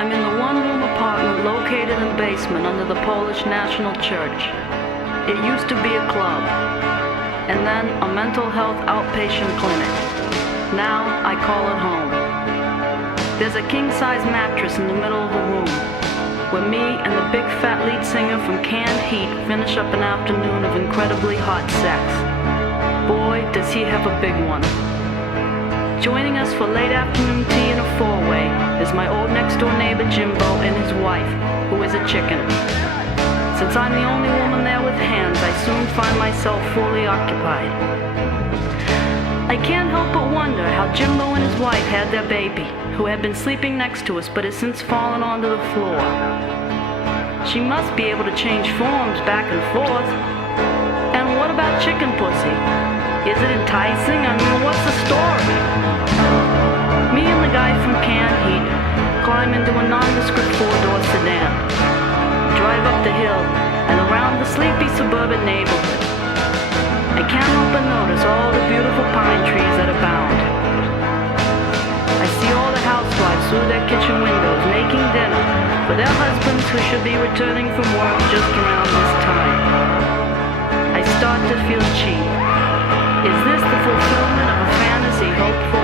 I'm in the one-room apartment located in the basement under the Polish National Church. It used to be a club, and then a mental health outpatient clinic. Now I call it home. There's a king-size mattress in the middle of the room, where me and the big fat lead singer from Canned Heat finish up an afternoon of incredibly hot sex. Boy, does he have a big one. Joining us for late afternoon tea in a four-way is my old next-door neighbor Jimbo and his wife, who is a chicken. Since I'm the only woman there with hands, I soon find myself fully occupied. I can't help but wonder how Jimbo and his wife had their baby, who had been sleeping next to us but has since fallen onto the floor. She must be able to change forms back and forth. And what about chicken pussy? Is it enticing? I mean, what's the story? Me and the guy from Canned Heat climb into a nondescript four-door sedan, drive up the hill and around the sleepy suburban neighborhood. I can't help but notice all the beautiful pine trees that abound. I see all the housewives through their kitchen windows making dinner for their husbands who should be returning from work just around this time. I start to feel cheap. Is this the fulfillment of a fantasy hoped for?